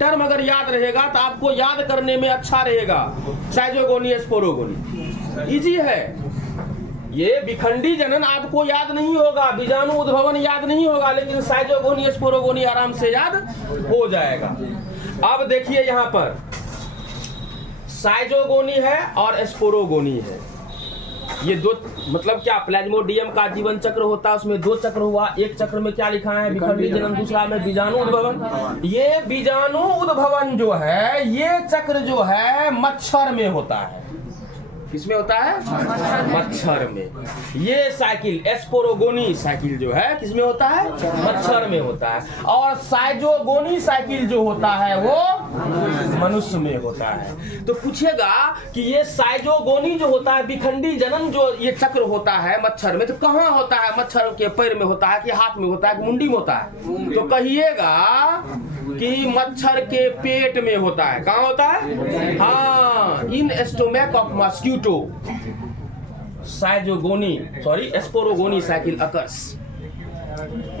Term अगर याद रहेगा तो आपको याद करने में अच्छा रहेगा। साइजोगोनी स्पोरोगोनी इजी है। ये विखंडी जनन आपको याद नहीं होगा, बीजाणु उद्भवन याद नहीं होगा, लेकिन साइजोगोनी स्पोरोगोनी आराम से याद हो जाएगा। अब देखिए यहाँ पर साइजोगोनी है और स्पोरोगोनी है। ये दो मतलब क्या, प्लाज्मोडियम का जीवन चक्र होता है, उसमें दो चक्र हुआ। एक चक्र में क्या लिखा है, विखंडी जनन, दूसरा में बीजाणु उद्भवन। ये बीजाणु उद्भवन जो है, ये चक्र जो है मच्छर में होता है। किसमें होता है? मच्छर में। ये साइकिल स्पोरोगोनी साइकिल जो है किसमें होता है? मच्छर में होता है। और साइजोगोनी साइकिल जो होता है वो मनुष्य में होता है। तो पूछेगा कि ये साइजोगोनी जो होता है, विखंडी जनन जो ये चक्र होता है मच्छर में, तो कहाँ होता है? मच्छर के पैर में होता है कि हाथ में होता है कि मुंडी में होता है? तो कहिएगा कि मच्छर के पेट में होता है। कहाँ होता है? हाँ, in stomach of mosquito sporogony cycle occurs.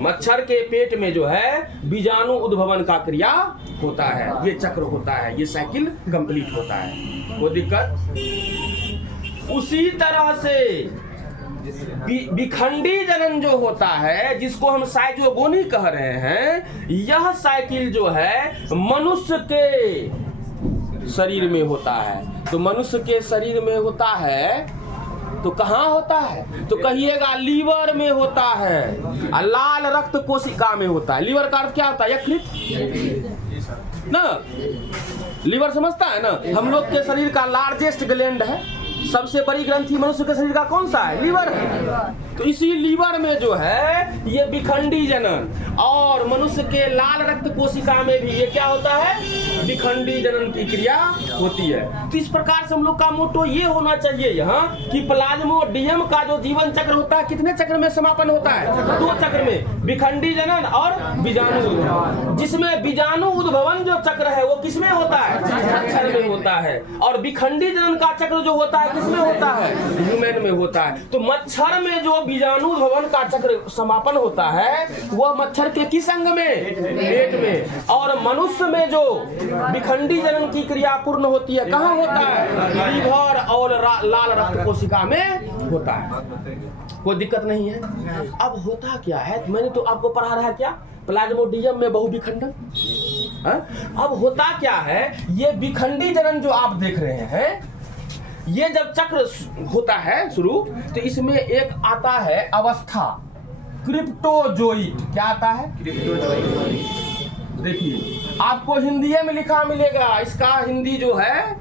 मच्छर के पेट में जो है बीजाणु उद्भवन का क्रिया होता है, ये चक्र होता है, ये साइकिल कंप्लीट होता है। कोई दिक्कत? उसी तरह से विखंडी जनन जो होता है, जिसको हम साइजोगोनी कह रहे हैं, यह साइकिल जो है मनुष्य के शरीर में होता है। तो मनुष्य के शरीर में होता है तो कहाँ होता है? तो कहिएगा लीवर में होता है, लाल रक्त कोशिका में होता है। लीवर का अर्थ क्या होता है? यकृत ना, लीवर समझता है ना? हम लोग के शरीर का लार्जेस्ट ग्लैंड है, सबसे बड़ी ग्रंथि मनुष्य के शरीर का कौन सा है? लीवर है। तो इसी लीवर में जो है ये विखंडी जनन, और मनुष्य के लाल रक्त कोशिका में भी ये क्या होता है? विखंडी जनन की क्रिया होती है। तो इस प्रकार से हम लोग का मोटो ये होना चाहिए यहाँ कि प्लाज्मोडियम का जो जीवन चक्र होता है, कितने चक्र में समापन होता है? दो चक्र में, विखंडी जनन और बीजाणु उद्भवन। जिसमें बीजाणु उद्भवन जो चक्र है वो किसमें होता है? मच्छर में होता है। और विखंडी जनन का चक्र जो होता है किसमें होता है? ह्यूमन में होता है। तो मच्छर में जो बीजाणु उद्भवन का चक्र समापन होता है वह मच्छर के किस अंग में? पेट में। और मनुष्य में जो विखंडी जनन की क्रिया पूर्ण होती है कहाँ होता है? लीवर और लाल रक्त कोशिका में होता है। कोई दिक्कत नहीं है। अब होता क्या है, मैंने तो आपको पढ़ा रहा है क्या, प्लाज्मोडियम में बहुविखंडन। अब होता क्या है, ये विखंडी जनन जो आप देख रहे हैं, ये जब चक्र होता है शुरू, तो इसमें एक आता है अवस्था क्रिप्टोजोइट। क्या आता है? क्रिप्टोजोइट। देखिए आपको हिंदी में लिखा मिलेगा, इसका हिंदी जो है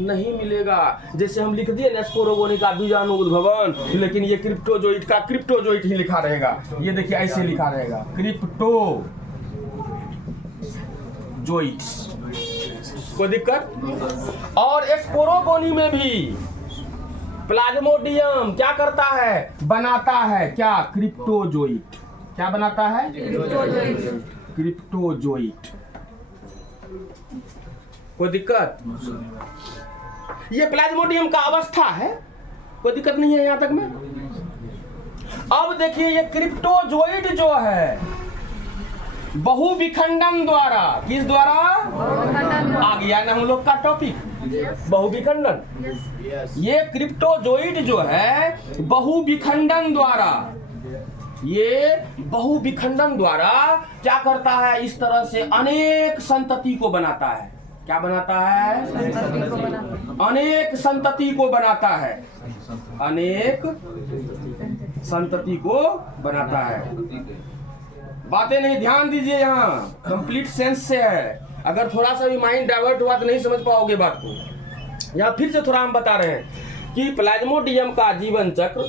नहीं मिलेगा। जैसे हम लिख दिए स्पोरोगोनी का बीजाणु उद्भवन, लेकिन ये क्रिप्टोजोइट का क्रिप्टोजोइट ही लिखा रहेगा। ये देखिए ऐसे लिखा रहेगा, क्रिप्टोजोइट। कोई दिक्कत? और स्पोरोगोनी में भी प्लाज्मोडियम क्या करता है? बनाता है क्या? क्रिप्टोजोइट। क्या बनाता है? क्रिप्टोजोइट। कोई दिक्कत? ये प्लाज्मोडियम का अवस्था है, कोई दिक्कत नहीं है यहां तक में। अब देखिए ये क्रिप्टोजोइट जो है बहुविखंडन द्वारा, किस द्वारा? आ गया ना हम लोग का टॉपिक, बहुविखंडन। ये क्रिप्टोजोइट जो है बहुविखंडन द्वारा, ये बहुविखंडन द्वारा क्या करता है? इस तरह से अनेक संतति को बनाता है। क्या बनाता है? अनेक संतति को बनाता है। अनेक संतति को बनाता है। बातें नहीं, ध्यान दीजिए, यहाँ कंप्लीट सेंस से है। अगर थोड़ा सा भी माइंड डाइवर्ट हुआ तो नहीं समझ पाओगे बात को। यहाँ फिर से थोड़ा हम बता रहे हैं कि प्लाज्मोडियम का जीवन चक्र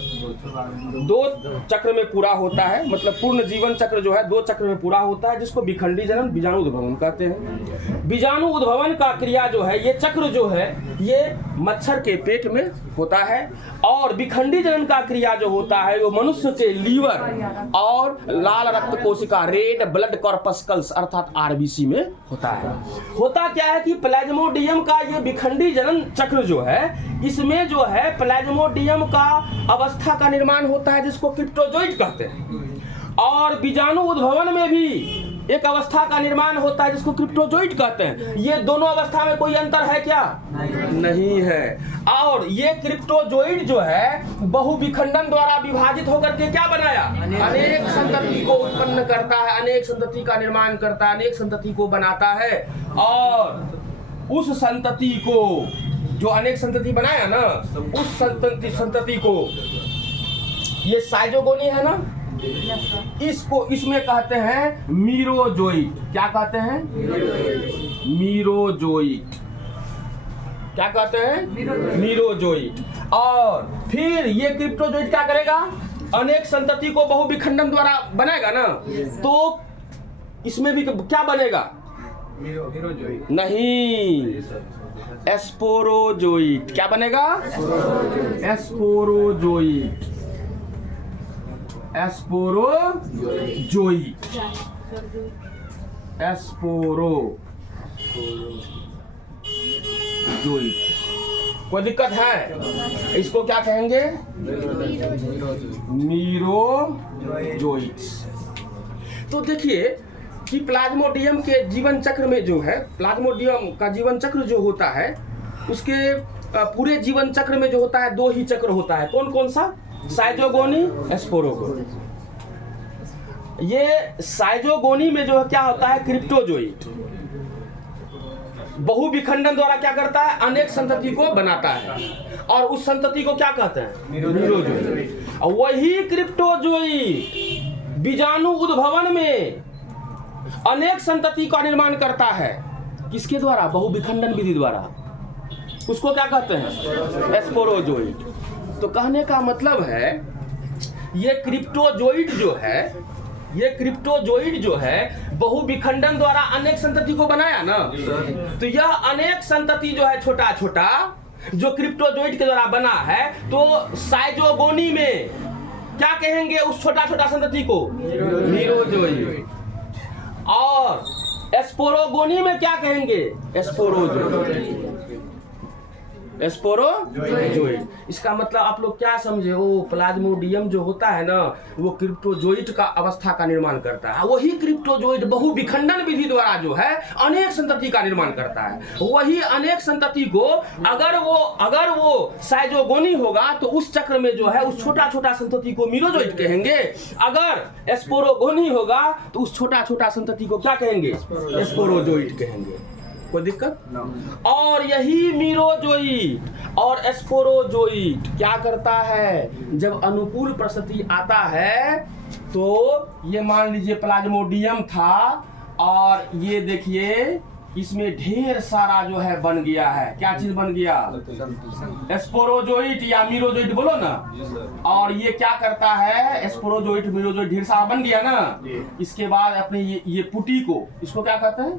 दो चक्र में पूरा होता है। मतलब पूर्ण जीवन चक्र जो है दो चक्र में पूरा होता है, जिसको विखंडी जनन बीजाणु उद्भवन कहते हैं। बीजाणु उद्भवन का क्रिया जो है, ये चक्र जो है ये मच्छर के पेट में होता है। और विखंडी जनन का क्रिया जो होता है वो मनुष्य के लीवर और लाल रक्त कोशिका, रेड ब्लड कॉर्पस्कल्स अर्थात आरबीसी में होता है। होता क्या है कि प्लाज्मोडियम का ये विखंडी जनन चक्र जो है, इसमें जो है प्लाज्मोडियम का अवस्था का निर्माण होता है, जिसको क्रिप्टोजोइट कहते हैं। और बीजाणु उद्भवन में भी एक अवस्था का निर्माण होता है जिसको क्रिप्टोजोइट कहते हैं। ये दोनों अवस्था में कोई अंतर है क्या? नहीं है। और ये क्रिप्टोजोइट जो है बहुविखंडन द्वारा विभाजित होकर के क्या बनाया? अनेक संतति को उत्पन्न करता है, अनेक संतति का निर्माण करता है, अनेक संतति को बनाता है। और उस संतति को जो अनेक संतति बनाया ना, उस संतति को, ये साइजोगोनी है ना, इसको इसमें कहते हैं मीरोजोइट। क्या कहते हैं? मीरोजोइट। क्या कहते हैं? मीरोजोइट। और फिर ये क्रिप्टोजोइट क्या करेगा? अनेक संतति को बहुविखंडन द्वारा बनाएगा ना, तो इसमें भी क्या बनेगा? मीरोजोइट नहीं, एस्पोरोजोइट। क्या बनेगा? एस्पोरोजोइट। एस्पोरोजोइट। एस्पोरोजोइट। कोई दिक्कत है? इसको क्या कहेंगे? मीरोजोइट। तो देखिए कि प्लाज्मोडियम के जीवन चक्र में जो है, प्लाज्मोडियम का जीवन चक्र जो होता है, उसके पूरे जीवन चक्र में जो होता है 2 ही चक्र होता है। कौन कौन सा? साइजोगोनी, एस्पोरोगोनी। ये साइजोगोनी में जो है क्या होता है? क्रिप्टोजोइट बहुविखंडन द्वारा क्या करता है? अनेक संतति को बनाता है। और उस संतति को क्या कहते हैं? मीरोजोइट। और वही क्रिप्टोजोइट बीजाणु उद्भवन में अनेक संतति का निर्माण करता है। किसके द्वारा? बहुविखंडन विधि द्वारा। उसको क्या कहते हैं? एस्पोरोजोइट। तो कहने का मतलब है ये क्रिप्टोजोइट जो है बहुविखंडन द्वारा अनेक संतति को बनाया ना, तो यह अनेक संतति जो है छोटा छोटा जो क्रिप्टोजोइट के द्वारा बना है, तो साइजोगोनी में क्या कहेंगे उस छोटा छोटा संतति को? मीरोजोइट। और एस्पोरोगोनी में क्या कहेंगे? एस्पोरोजोइट। एस्पोरोजोइट। इसका मतलब आप लोग क्या समझे? वो प्लाज्मोडियम जो होता है ना, वो क्रिप्टोजोइट का अवस्था का निर्माण करता है। वही क्रिप्टोजोइट बहुविखंडन विधि द्वारा जो है अनेक संतति का निर्माण करता है। वही अनेक संतति को अगर वो साइजोगोनी होगा तो उस चक्र में जो है उस छोटा छोटा संतति को मीरोजोइट कहेंगे। अगर एस्पोरोगोनी होगा तो उस छोटा छोटा संतति को क्या कहेंगे? एस्पोरोजोइट कहेंगे। कोई दिक्कत? और यही मीरोजोइट और एस्पोरोजोइट क्या करता है? जब अनुकूल परिस्थिति आता है तो ये मान लीजिए प्लाज्मोडियम था और ये देखिए इसमें ढेर सारा जो है बन गया है। क्या चीज बन गया? एस्पोरोजोइट या मीरोजोइट बोलो ना। और ये क्या करता है? एस्पोरोजोइट मीरोजोइट ढेर सारा बन गया ना। इसके बाद अपने ये पुटी को, इसको क्या कहते हैं?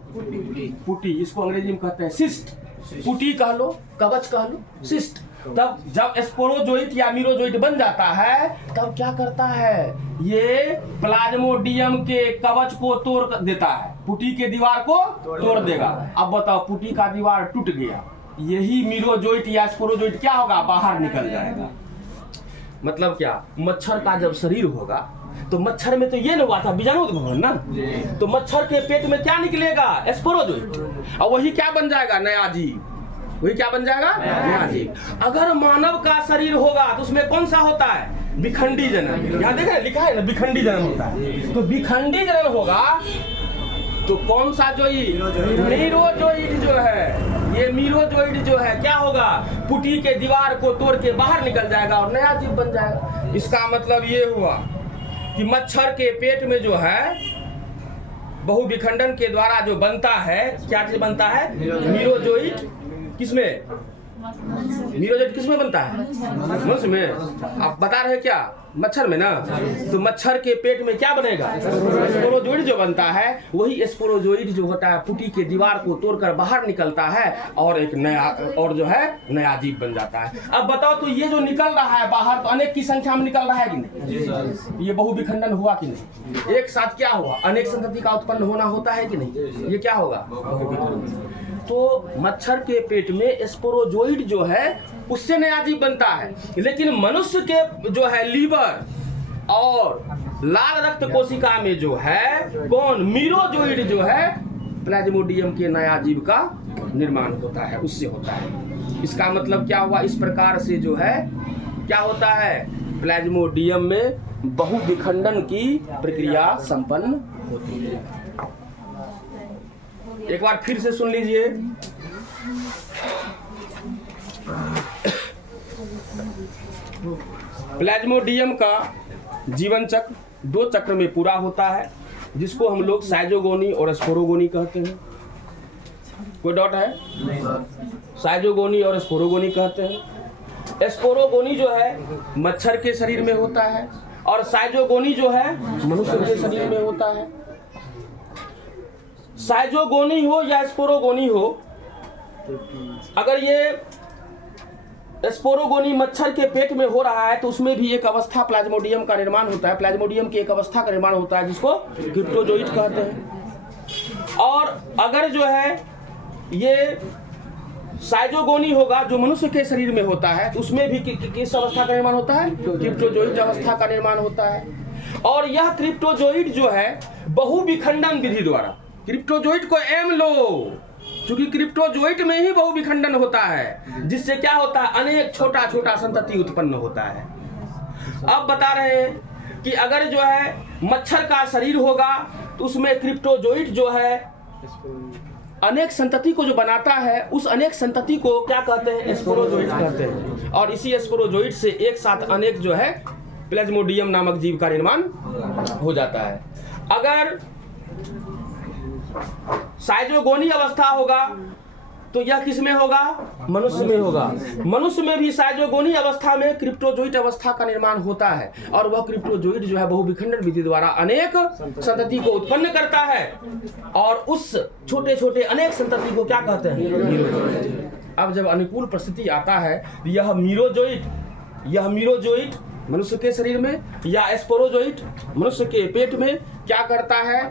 पुटी। इसको अंग्रेजी में कहते हैं सिस्ट। पुटी कह लो, कवच कह लो, सिस्ट। तब जब एस्पोरोजोइट या मीरोजोइट बन जाता है तब क्या करता है? ये प्लाज्मोडियम के कवच को तोड़ देता है, पुटी के दीवार को तोड़ देगा। अब बताओ, पुटी का दीवार टूट गया, यही मीरोजोइट या एस्पोरोजोइट क्या होगा? बाहर निकल जाएगा। मतलब क्या? मच्छर का जब शरीर होगा तो मच्छर में तो ये न हुआ था बीजाणु उद्भवन ना, तो मच्छर के पेट में क्या निकलेगा? एस्पोरोजोइट। और वही क्या बन जाएगा? नया जीव। वही क्या बन जाएगा? नया जीव। अगर मानव का शरीर होगा तो उसमें कौन सा होता है? विखंडी जनन। यहाँ देख रहे लिखा है ना, विखंडी जनन होता है। तो विखंडी जनन होगा तो कौन सा मीरोजोइट जो है, ये मीरोजोइट जो है क्या होगा? पुटी के दीवार को तोड़ के बाहर निकल जाएगा और नया जीव बन जाएगा। इसका मतलब ये हुआ कि मच्छर के पेट में जो है बहुविखंडन के द्वारा जो बनता है, क्या चीज बनता है? मीरोजोइट। किसमें? मीरोजोइट किसमें बनता है? मनुष्य में। आप बता रहे क्या? मच्छर में ना। तो मच्छर के पेट में क्या बनेगा? एस्पोरोजोइट जो बनता है, वही एस्पोरोजोइट जो होता है पुटी के दीवार को तोड़कर बाहर निकलता है और एक नया और जो है नया जीव बन जाता है। अब बताओ, तो ये जो निकल रहा है बाहर तो अनेक की संख्या में निकल रहा है कि नहीं? ये बहुविखंडन हुआ कि नहीं? एक साथ क्या हुआ? अनेक संतति का उत्पन्न होना होता है कि नहीं? ये क्या होगा? तो मच्छर के पेट में एस्पोरोजोइट जो है उससे नया जीव बनता है। लेकिन मनुष्य के जो है लीवर और लाल रक्त कोशिका में जो है कौन मीरोजोइड जो है प्लाज्मोडियम के नया जीव का निर्माण होता है, उससे होता है। इसका मतलब क्या हुआ, इस प्रकार से जो है क्या होता है, प्लाज्मोडियम में बहुविखंडन की प्रक्रिया संपन्न होती है। एक बार फिर से सुन लीजिए। प्लाज्मोडियम का जीवन चक्र 2 चक्र में पूरा होता है, जिसको हम लोग साइजोगोनी और स्पोरोगोनी कहते हैं। कोई डाउट है? साइजोगोनी और स्पोरोगोनी कहते हैं। स्पोरोगोनी जो है मच्छर के शरीर में होता है और साइजोगोनी जो है मनुष्य के शरीर में होता है। साइजोगोनी हो या स्पोरोगोनी हो, अगर ये स्पोरोगोनी मच्छर के पेट में हो रहा है तो उसमें भी एक अवस्था प्लाज्मोडियम का निर्माण होता है। प्लाज्मोडियम की एक अवस्था का निर्माण होता है जिसको क्रिप्टोजोइट कहते हैं। और अगर जो है ये साइजोगोनी होगा जो मनुष्य के शरीर में होता है तो उसमें भी किस अवस्था का निर्माण होता है, क्रिप्टोजोइट अवस्था का निर्माण होता है। और यह क्रिप्टोजोइट जो है बहुविखंडन विधि द्वारा, क्रिप्टोजोइट को एम लो, क्योंकि क्रिप्टोजोइट में ही बहुविखंडन होता है, जिससे क्या होता है, अनेक छोटा छोटा संतति उत्पन्न होता है। अब बता रहे हैं कि अगर जो है मच्छर का शरीर होगा तो उसमें क्रिप्टोजोइट जो है अनेक संतति को जो बनाता है, उस अनेक संतति को क्या कहते हैं, स्पोरोजोइट कहते हैं। और इसी स्पोरोजोइट से एक साथ अनेक जो है प्लाज्मोडियम नामक जीव का निर्माण हो जाता है। अगर साइजोगोनी अवस्था होगा तो यह किस में होगा, मनुष्य में होगा। मनुष्य में भी साइजोगोनी अवस्था में क्रिप्टोजोइट अवस्था का निर्माण होता है और वह क्रिप्टोजोइट जो है बहुविखंडन विधि द्वारा अनेक संतति को उत्पन्न करता है और उस छोटे छोटे अनेक संतति को क्या कहते हैं, मीरोजोइट। अब जब अनुकूल परिस्थिति आता है, यह मीरोजोइट मनुष्य के शरीर में या स्पोरोजोइट मनुष्य के पेट में क्या करता है,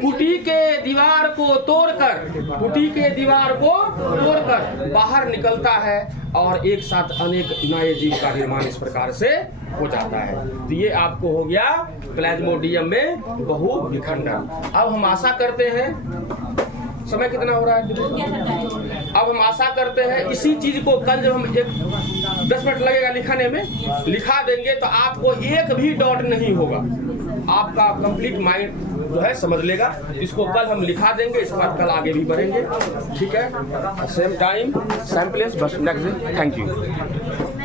कुटी के दीवार को तोड़कर बाहर निकलता है और एक साथ अनेक नए जीव का निर्माण इस प्रकार से हो जाता है। तो ये आपको हो गया प्लाज्मोडियम में बहुविखंडन। अब हम आशा करते हैं, समय कितना हो रहा है, अब हम आशा करते हैं इसी चीज को कल जब हम 10 मिनट लगेगा लिखने में, लिखा देंगे तो आपको एक भी डाउट नहीं होगा, आपका कंप्लीट माइंड जो है समझ लेगा। इसको कल हम लिखा देंगे, इसके बाद कल आगे भी बढ़ेंगे। ठीक है, सेम टाइम सेम प्लेस, बस नेक्स्ट डे। Thank you.